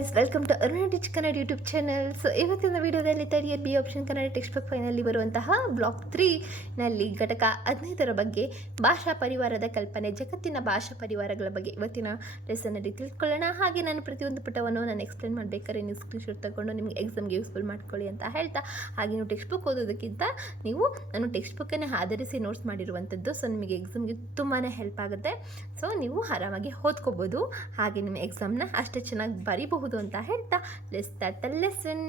Guys, welcome to Aruna teach Kannada YouTube channel. So ಇವತ್ತಿನ ವಿಡಿಯೋದಲ್ಲಿ third year B option Kannada textbook ಫೈನಲ್ಲಿ ಬರುವಂತಹ block 3ನಲ್ಲಿ ಘಟಕ 15ರ ಬಗ್ಗೆ ಭಾಷಾ ಪರಿವಾರದ ಕಲ್ಪನೆ, ಜಗತ್ತಿನ ಭಾಷಾ ಪರಿವಾರಗಳ ಬಗ್ಗೆ ಇವತ್ತಿನ ಲೆಸನ್ನಲ್ಲಿ ತಿಳ್ಕೊಳ್ಳೋಣ. ಹಾಗೆ ನಾನು ಪ್ರತಿಯೊಂದು ಪುಟವನ್ನು ನಾನು ಎಕ್ಸ್ಪ್ಲೇನ್ ಮಾಡಬೇಕಾದ್ರೆ ನೀವು ಸ್ಕ್ರೀನ್ಶಾಟ್ ತಗೊಂಡು ನಿಮಗೆ ಎಕ್ಸಾಮ್ಗೆ ಯೂಸ್ಫುಲ್ ಮಾಡ್ಕೊಳ್ಳಿ ಅಂತ ಹೇಳ್ತಾ, ಹಾಗೆ ನೀವು ಟೆಕ್ಸ್ಟ್ ಬುಕ್ ಓದೋದಕ್ಕಿಂತ ನೀವು ನಾನು ಟೆಕ್ಸ್ಟ್ ಬುಕ್ಕನ್ನೇ ಆಧರಿಸಿ ನೋಟ್ಸ್ ಮಾಡಿರುವಂಥದ್ದು. ಸೊ ನಿಮಗೆ ಎಕ್ಸಾಮ್ಗೆ ತುಂಬಾ ಹೆಲ್ಪ್ ಆಗುತ್ತೆ. ಸೊ ನೀವು ಆರಾಮಾಗಿ ಓದ್ಕೋಬೋದು, ಹಾಗೆ ನಿಮ್ಮ ಎಕ್ಸಾಮ್ನ ಅಷ್ಟೇ ಚೆನ್ನಾಗಿ ಬರೀಬಹುದು ಅಂತ ಹೇಳ್ತಾ ಲೆಟ್ಸ್ ಸ್ಟಾರ್ಟ್ ದ ಲೆಸನ್.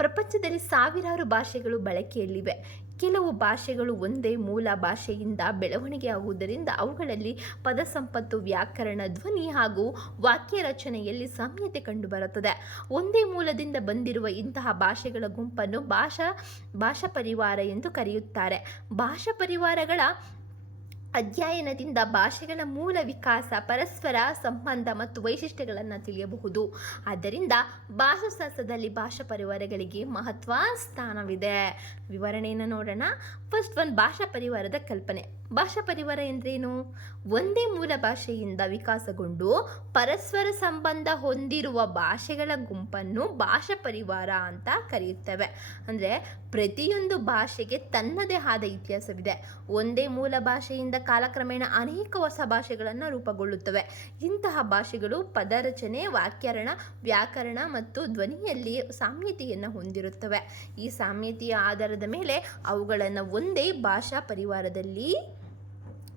ಪ್ರಪಂಚದಲ್ಲಿ ಸಾವಿರಾರು ಭಾಷೆಗಳು ಬಳಕೆಯಲ್ಲಿವೆ. ಕೆಲವು ಭಾಷೆಗಳು ಒಂದೇ ಮೂಲ ಭಾಷೆಯಿಂದ ಬೆಳವಣಿಗೆ ಆಗುವುದರಿಂದ ಅವುಗಳಲ್ಲಿ ಪದ ಸಂಪತ್ತು, ವ್ಯಾಕರಣ, ಧ್ವನಿ ಹಾಗೂ ವಾಕ್ಯ ರಚನೆಯಲ್ಲಿ ಸಾಮ್ಯತೆ ಕಂಡುಬರುತ್ತದೆ. ಒಂದೇ ಮೂಲದಿಂದ ಬಂದಿರುವ ಇಂತಹ ಭಾಷೆಗಳ ಗುಂಪನ್ನು ಭಾಷಾ ಪರಿವಾರ ಎಂದು ಕರೆಯುತ್ತಾರೆ. ಭಾಷಾ ಪರಿವಾರಗಳ ಅಧ್ಯಯನದಿಂದ ಭಾಷೆಗಳ ಮೂಲ ವಿಕಾಸ, ಪರಸ್ಪರ ಸಂಬಂಧ ಮತ್ತು ವೈಶಿಷ್ಟ್ಯಗಳನ್ನು ತಿಳಿಯಬಹುದು. ಆದ್ದರಿಂದ ಭಾಷಾಶಾಸ್ತ್ರದಲ್ಲಿ ಭಾಷಾ ಪರಿವಾರಗಳಿಗೆ ಮಹತ್ವ ಸ್ಥಾನವಿದೆ. ವಿವರಣೆಯನ್ನು ನೋಡೋಣ. ಫಸ್ಟ್ ಒನ್, ಭಾಷಾ ಪರಿವಾರದ ಕಲ್ಪನೆ. ಭಾಷಾ ಪರಿವಾರ ಎಂದರೇನು? ಒಂದೇ ಮೂಲ ಭಾಷೆಯಿಂದ ವಿಕಾಸಗೊಂಡು ಪರಸ್ಪರ ಸಂಬಂಧ ಹೊಂದಿರುವ ಭಾಷೆಗಳ ಗುಂಪನ್ನು ಭಾಷಾ ಪರಿವಾರ ಅಂತ ಕರೆಯುತ್ತೇವೆ. ಅಂದರೆ ಪ್ರತಿಯೊಂದು ಭಾಷೆಗೆ ತನ್ನದೇ ಆದ ಇತಿಹಾಸವಿದೆ. ಒಂದೇ ಮೂಲ ಭಾಷೆಯಿಂದ ಕಾಲಕ್ರಮೇಣ ಅನೇಕ ಹೊಸ ಭಾಷೆಗಳನ್ನು ರೂಪುಗೊಳ್ಳುತ್ತವೆ. ಇಂತಹ ಭಾಷೆಗಳು ಪದರಚನೆ, ವ್ಯಾಕರಣ ಮತ್ತು ಧ್ವನಿಯಲ್ಲಿ ಸಾಮ್ಯತೆಯನ್ನು ಹೊಂದಿರುತ್ತವೆ. ಈ ಸಾಮ್ಯತೆಯ ಆಧಾರದ ಮೇಲೆ ಅವುಗಳನ್ನು ಒಂದೇ ಭಾಷಾ ಪರಿವಾರದಲ್ಲಿ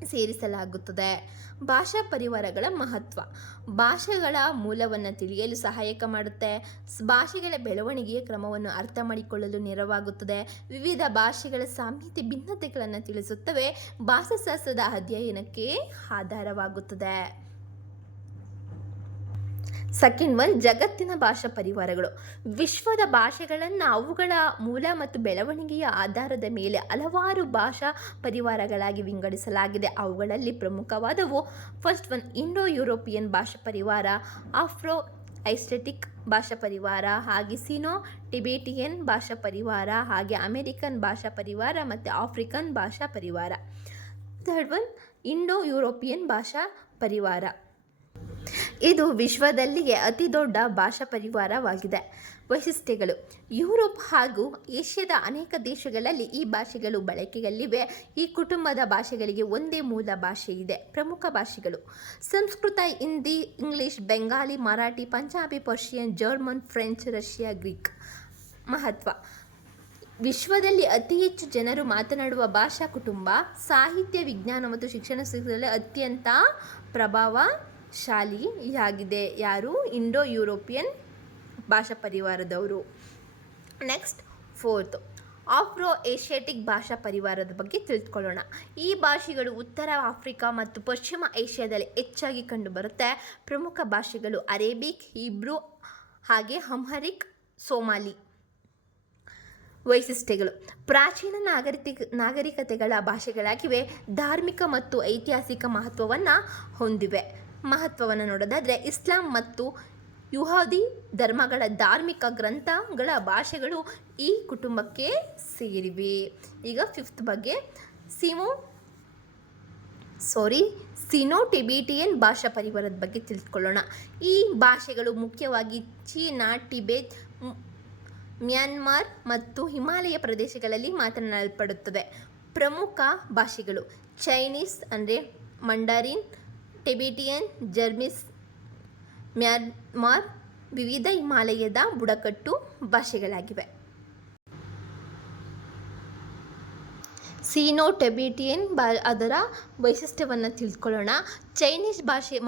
ಸೇರಿಸಲಾಗುತ್ತದೆ. ಭಾಷಾ ಪರಿವಾರಗಳ ಮಹತ್ವ. ಭಾಷೆಗಳ ಮೂಲವನ್ನು ತಿಳಿಯಲು ಸಹಾಯಕ ಮಾಡುತ್ತೆ. ಭಾಷೆಗಳ ಬೆಳವಣಿಗೆಯ ಕ್ರಮವನ್ನು ಅರ್ಥ ಮಾಡಿಕೊಳ್ಳಲು ನೆರವಾಗುತ್ತದೆ. ವಿವಿಧ ಭಾಷೆಗಳ ಸಾಮ್ಯತೆ, ಭಿನ್ನತೆಗಳನ್ನು ತಿಳಿಸುತ್ತವೆ. ಭಾಷಾಶಾಸ್ತ್ರದ ಅಧ್ಯಯನಕ್ಕೆ ಆಧಾರವಾಗುತ್ತದೆ. ಸೆಕೆಂಡ್ ಒನ್, ಜಗತ್ತಿನ ಭಾಷಾ ಪರಿವಾರಗಳು. ವಿಶ್ವದ ಭಾಷೆಗಳನ್ನು ಅವುಗಳ ಮೂಲ ಮತ್ತು ಬೆಳವಣಿಗೆಯ ಆಧಾರದ ಮೇಲೆ ಹಲವಾರು ಭಾಷಾ ಪರಿವಾರಗಳಾಗಿ ವಿಂಗಡಿಸಲಾಗಿದೆ. ಅವುಗಳಲ್ಲಿ ಪ್ರಮುಖವಾದವು: ಫಸ್ಟ್ ಒನ್, ಇಂಡೋ ಯುರೋಪಿಯನ್ ಭಾಷಾ ಪರಿವಾರ, ಆಫ್ರೋ ಐಸ್ಟೆಟಿಕ್ ಭಾಷಾ ಪರಿವಾರ, ಹಾಗೆ ಸಿನೋ ಟಿಬೇಟಿಯನ್ ಭಾಷಾ ಪರಿವಾರ, ಹಾಗೆ ಅಮೆರಿಕನ್ ಭಾಷಾ ಪರಿವಾರ ಮತ್ತು ಆಫ್ರಿಕನ್ ಭಾಷಾ ಪರಿವಾರ. ಥರ್ಡ್ ಒನ್, ಇಂಡೋ ಯುರೋಪಿಯನ್ ಭಾಷಾ ಪರಿವಾರ. ಇದು ವಿಶ್ವದಲ್ಲಿಯೇ ಅತಿ ದೊಡ್ಡ ಭಾಷಾ ಪರಿವಾರವಾಗಿದೆ. ವೈಶಿಷ್ಟ್ಯಗಳು. ಯುರೋಪ್ ಹಾಗೂ ಏಷ್ಯಾದ ಅನೇಕ ದೇಶಗಳಲ್ಲಿ ಈ ಭಾಷೆಗಳು ಬಳಕೆಯಲ್ಲಿವೆ. ಈ ಕುಟುಂಬದ ಭಾಷೆಗಳಿಗೆ ಒಂದೇ ಮೂಲ ಭಾಷೆ ಇದೆ. ಪ್ರಮುಖ ಭಾಷೆಗಳು: Sanskrit, Hindi, English, Bengali, Marathi, Punjabi, Persian, German, French, Russia, Greek. ಮಹತ್ವ. ವಿಶ್ವದಲ್ಲಿ ಅತಿ ಹೆಚ್ಚು ಜನರು ಮಾತನಾಡುವ ಭಾಷಾ ಕುಟುಂಬ. ಸಾಹಿತ್ಯ, ವಿಜ್ಞಾನ ಮತ್ತು ಶಿಕ್ಷಣ ಕ್ಷೇತ್ರದಲ್ಲಿ ಅತ್ಯಂತ ಪ್ರಭಾವಶಾಲಿಯಾಗಿದೆ. ಯಾರು? ಇಂಡೋ ಯುರೋಪಿಯನ್ ಭಾಷಾ ಪರಿವಾರದವರು. ನೆಕ್ಸ್ಟ್, ಫೋರ್ತ್, ಆಫ್ರೋ ಏಷ್ಯಾಟಿಕ್ ಭಾಷಾ ಪರಿವಾರದ ಬಗ್ಗೆ ತಿಳಿದುಕೊಳ್ಳೋಣ. ಈ ಭಾಷೆಗಳು ಉತ್ತರ ಆಫ್ರಿಕಾ ಮತ್ತು ಪಶ್ಚಿಮ ಏಷ್ಯಾದಲ್ಲಿ ಹೆಚ್ಚಾಗಿ ಕಂಡುಬರುತ್ತೆ. ಪ್ರಮುಖ ಭಾಷೆಗಳು: ಅರೇಬಿಕ್, ಹೀಬ್ರೂ, ಹಾಗೆ ಅಮ್ಹಾರಿಕ್, ಸೋಮಾಲಿ. ವೈಶಿಷ್ಟ್ಯಗಳು. ಪ್ರಾಚೀನ ನಾಗರಿಕತೆಗಳ ಭಾಷೆಗಳಾಗಿವೆ. ಧಾರ್ಮಿಕ ಮತ್ತು ಐತಿಹಾಸಿಕ ಮಹತ್ವವನ್ನು ಹೊಂದಿವೆ. ಮಹತ್ವವನ್ನು ನೋಡೋದಾದರೆ, ಇಸ್ಲಾಂ ಮತ್ತು ಯುಹಾದಿ ಧರ್ಮಗಳ ಧಾರ್ಮಿಕ ಗ್ರಂಥಗಳ ಭಾಷೆಗಳು ಈ ಕುಟುಂಬಕ್ಕೆ ಸೇರಿವೆ. ಈಗ ಫಿಫ್ತ್ ಬಗ್ಗೆ, ಸಿನೋ ಟಿಬೇಟಿಯನ್ ಭಾಷಾ ಪರಿವಾರದ ಬಗ್ಗೆ ತಿಳಿದುಕೊಳ್ಳೋಣ. ಈ ಭಾಷೆಗಳು ಮುಖ್ಯವಾಗಿ ಚೀನಾ, ಟಿಬೆಟ್, ಮ್ಯಾನ್ಮಾರ್ ಮತ್ತು ಹಿಮಾಲಯ ಪ್ರದೇಶಗಳಲ್ಲಿ ಮಾತನಾಡಲ್ಪಡುತ್ತದೆ. ಪ್ರಮುಖ ಭಾಷೆಗಳು: ಚೈನೀಸ್ ಅಂದರೆ ಮಂಡರಿನ್, ಟಿಬೇಟಿಯನ್, ಜರ್ಮೀಸ್, ಮ್ಯಾನ್ಮಾರ್ ವಿವಿಧ ಹಿಮಾಲಯದ ಬುಡಕಟ್ಟು ಭಾಷೆಗಳಾಗಿವೆ. ಸಿನೋ ಟಿಬೇಟಿಯನ್ ಅದರ ವೈಶಿಷ್ಟ್ಯವನ್ನು ತಿಳ್ಕೊಳ್ಳೋಣ. ಚೈನೀಸ್ ಭಾಷೆ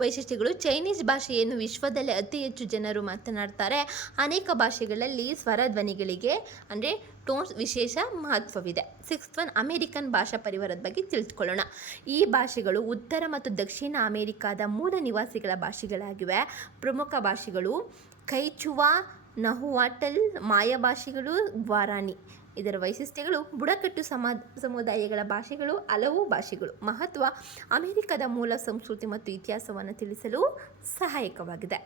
ವೈಶಿಷ್ಟ್ಯಗಳು: ಚೈನೀಸ್ ಭಾಷೆಯನ್ನು ವಿಶ್ವದಲ್ಲಿ ಅತಿ ಹೆಚ್ಚು ಜನರು ಮಾತನಾಡ್ತಾರೆ. ಅನೇಕ ಭಾಷೆಗಳಲ್ಲಿ ಸ್ವರಧ್ವನಿಗಳಿಗೆ ಅಂದರೆ ಟೋನ್ಸ್ ವಿಶೇಷ ಮಹತ್ವವಿದೆ. ಸಿಕ್ಸ್ತ್ ಒನ್, ಅಮೇರಿಕನ್ ಭಾಷಾ ಪರಿವಾರದ ಬಗ್ಗೆ ತಿಳಿದುಕೊಳ್ಳೋಣ. ಈ ಭಾಷೆಗಳು ಉತ್ತರ ಮತ್ತು ದಕ್ಷಿಣ ಅಮೇರಿಕಾದ ಮೂಲ ನಿವಾಸಿಗಳ ಭಾಷೆಗಳಾಗಿವೆ. ಪ್ರಮುಖ ಭಾಷೆಗಳು: ಕೈಚುವಾ, ನಹುವಾಟಲ್, ಮಾಯ ಭಾಷೆಗಳು, ಗ್ವಾರಾನಿ. ಇದರ ವೈಶಿಷ್ಟ್ಯಗಳು: ಬುಡಕಟ್ಟು ಸಮುದಾಯಗಳ ಭಾಷೆಗಳು, ಹಲವು ಭಾಷೆಗಳು. ಮಹತ್ವ: ಅಮೆರಿಕದ ಮೂಲ ಸಂಸ್ಕೃತಿ ಮತ್ತು ಇತಿಹಾಸವನ್ನು ತಿಳಿಸಲು ಸಹಾಯಕವಾಗಿದೆ.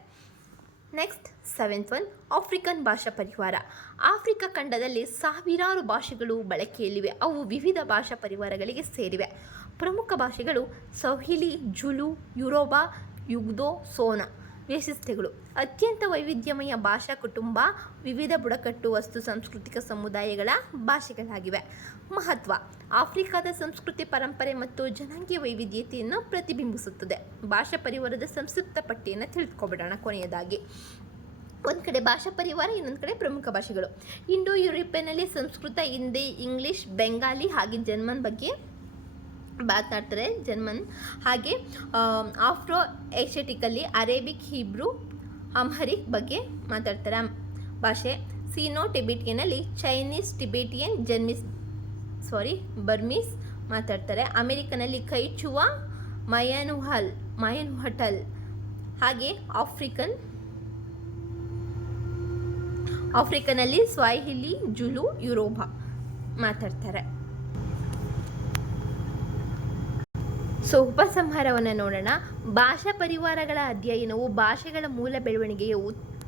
ನೆಕ್ಸ್ಟ್, ಸೆವೆಂತ್ ಒನ್, ಆಫ್ರಿಕನ್ ಭಾಷಾ ಪರಿವಾರ. ಆಫ್ರಿಕಾ ಖಂಡದಲ್ಲಿ ಸಾವಿರಾರು ಭಾಷೆಗಳು ಬಳಕೆಯಲ್ಲಿವೆ. ಅವು ವಿವಿಧ ಭಾಷಾ ಪರಿವಾರಗಳಿಗೆ ಸೇರಿವೆ. ಪ್ರಮುಖ ಭಾಷೆಗಳು: ಸ್ವಹಿಲಿ, ಜುಲು, ಯುರೋಬಾ, ಯುಗ್ದೋ, ಸೋನಾ. ವೈಶಿಷ್ಟ್ಯಗಳು. ಅತ್ಯಂತ ವೈವಿಧ್ಯಮಯ ಭಾಷಾ ಕುಟುಂಬ ವಿವಿಧ ಬುಡಕಟ್ಟು ವಸ್ತು ಸಾಂಸ್ಕೃತಿಕ ಸಮುದಾಯಗಳ ಭಾಷೆಗಳಾಗಿವೆ. ಮಹತ್ವ: ಆಫ್ರಿಕಾದ ಸಂಸ್ಕೃತಿ, ಪರಂಪರೆ ಮತ್ತು ಜನಾಂಗೀಯ ವೈವಿಧ್ಯತೆಯನ್ನು ಪ್ರತಿಬಿಂಬಿಸುತ್ತದೆ. ಭಾಷಾ ಪರಿವಾರದ ಸಂಕ್ಷಿಪ್ತ ಪಟ್ಟಿಯನ್ನು ತಿಳಿದುಕೊಬಿಡೋಣ ಕೊನೆಯದಾಗಿ. ಒಂದು ಕಡೆ ಭಾಷಾ ಪರಿವಾರ, ಇನ್ನೊಂದು ಕಡೆ ಪ್ರಮುಖ ಭಾಷೆಗಳು. ಇಂಡೋ ಯುರೋಪಿಯನ್ನಲ್ಲಿ ಸಂಸ್ಕೃತ, ಹಿಂದಿ, ಇಂಗ್ಲಿಷ್, ಬೆಂಗಾಲಿ ಹಾಗೆ ಜರ್ಮನ್ ಬಗ್ಗೆ ಮಾತನಾಡ್ತಾರೆ. ಜರ್ಮನ್ ಹಾಗೆ ಆಫ್ರೋ ಏಷ್ಯಾಟಿಕಲ್ಲಿ ಅರೇಬಿಕ್, ಹೀಬ್ರೂ, ಅಮ್ಹರಿಕ್ ಬಗ್ಗೆ ಮಾತಾಡ್ತಾರೆ ಭಾಷೆ. ಸೀನೋ ಟಿಬೆಟಿಯನ್ನಲ್ಲಿ ಚೈನೀಸ್, ಟಿಬೆಟಿಯನ್, ಬರ್ಮೀಸ್ ಮಾತಾಡ್ತಾರೆ. ಅಮೆರಿಕನಲ್ಲಿ ಕೈಚುವಾ, ಮಯನ್ಹುಟಲ್ ಹಾಗೆ ಆಫ್ರಿಕನ್ನಲ್ಲಿ ಸ್ವಾಹಿಲಿ, ಜುಲು, ಯುರೋಬಾ ಮಾತಾಡ್ತಾರೆ. ಉಪಸಂಹಾರವನ್ನು ನೋಡೋಣ. ಭಾಷಾ ಪರಿವಾರಗಳ ಅಧ್ಯಯನವು ಭಾಷೆಗಳ ಮೂಲ ಬೆಳವಣಿಗೆಯ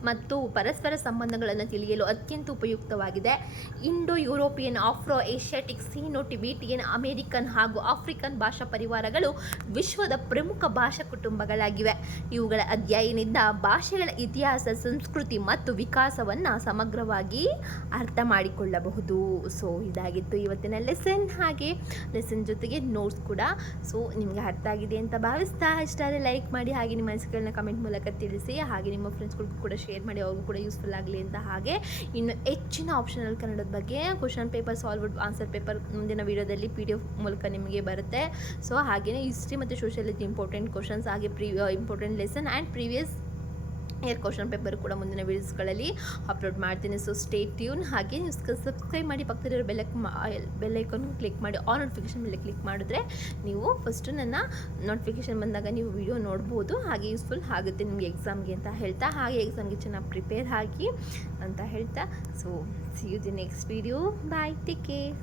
ಮತ್ತು ಪರಸ್ಪರ ಸಂಬಂಧಗಳನ್ನು ತಿಳಿಯಲು ಅತ್ಯಂತ ಉಪಯುಕ್ತವಾಗಿದೆ. Indo European, Afro Asiatic, Sino Tibetan, American ಹಾಗೂ ಆಫ್ರಿಕನ್ ಭಾಷಾ ಪರಿವಾರಗಳು ವಿಶ್ವದ ಪ್ರಮುಖ ಭಾಷಾ ಕುಟುಂಬಗಳಾಗಿವೆ. ಇವುಗಳ ಅಧ್ಯಯನದಿಂದ ಭಾಷೆಗಳ ಇತಿಹಾಸ, ಸಂಸ್ಕೃತಿ ಮತ್ತು ವಿಕಾಸವನ್ನು ಸಮಗ್ರವಾಗಿ ಅರ್ಥ ಮಾಡಿಕೊಳ್ಳಬಹುದು. ಇದಾಗಿತ್ತು ಇವತ್ತಿನ ಲೆಸನ್. ಹಾಗೆ ಲೆಸನ್ ಜೊತೆಗೆ ನೋಟ್ಸ್ ಕೂಡ. ನಿಮಗೆ ಅರ್ಥ ಆಗಿದೆ ಅಂತ ಭಾವಿಸ್ತಾ, ಇಷ್ಟ ಆದರೆ ಲೈಕ್ ಮಾಡಿ, ಹಾಗೆ ನಿಮ್ಮ ಅನಿಸಿಕೆಗಳನ್ನ ಕಮೆಂಟ್ ಮೂಲಕ ತಿಳಿಸಿ, ಹಾಗೆ ನಿಮ್ಮ ಫ್ರೆಂಡ್ಸ್ಗಳಿಗೂ ಕೂಡ ಶೇರ್ ಮಾಡಿ, ಅವ್ರಿಗೂ ಕೂಡ ಯೂಸ್ಫುಲ್ ಆಗಲಿ ಅಂತ. ಹಾಗೆ ಇನ್ನು ಹೆಚ್ಚಿನ ಆಪ್ಷನಲ್ ಕನ್ನಡದ ಬಗ್ಗೆ question paper, solved answer paper ಮುಂದಿನ ವೀಡಿಯೋದಲ್ಲಿ PDF ಮೂಲಕ ನಿಮಗೆ ಬರುತ್ತೆ. ಹಾಗೆಯೇ ಹಿಸ್ಟ್ರಿ ಮತ್ತು ಸೋಷಿಯಾಲಜಿ ಇಂಪಾರ್ಟೆಂಟ್ ಕ್ವಶನ್ಸ್, ಹಾಗೆ important lesson and previous year question paper ಕೂಡ ಮುಂದಿನ ವೀಡಿಯೋಸ್ಗಳಲ್ಲಿ ಅಪ್ಲೋಡ್ ಮಾಡ್ತೀನಿ. Stay tune. ಹಾಗೆ ನೀವು ಸಬ್ಸ್ಕ್ರೈಬ್ ಮಾಡಿ, ಪಕ್ಕದಲ್ಲಿರೋ ಬೆಲ್ಲೈಕನ್ ಕ್ಲಿಕ್ ಮಾಡಿ, ಆಲ್ ನೋಟಿಫಿಕೇಷನ್ ಮೇಲೆ ಕ್ಲಿಕ್ ಮಾಡಿದ್ರೆ ನೀವು ಫಸ್ಟು ನನ್ನ ನೋಟಿಫಿಕೇಷನ್ ಬಂದಾಗ ನೀವು ವಿಡಿಯೋ ನೋಡ್ಬೋದು. ಹಾಗೆ ಯೂಸ್ಫುಲ್ ಆಗುತ್ತೆ ನಿಮಗೆ ಎಕ್ಸಾಮ್ಗೆ ಅಂತ ಹೇಳ್ತಾ, ಹಾಗೆ ಎಕ್ಸಾಮ್ಗೆ ಚೆನ್ನಾಗಿ ಪ್ರಿಪೇರ್ ಆಗಿ ಅಂತ ಹೇಳ್ತಾ, see you the next video. Bye, take care.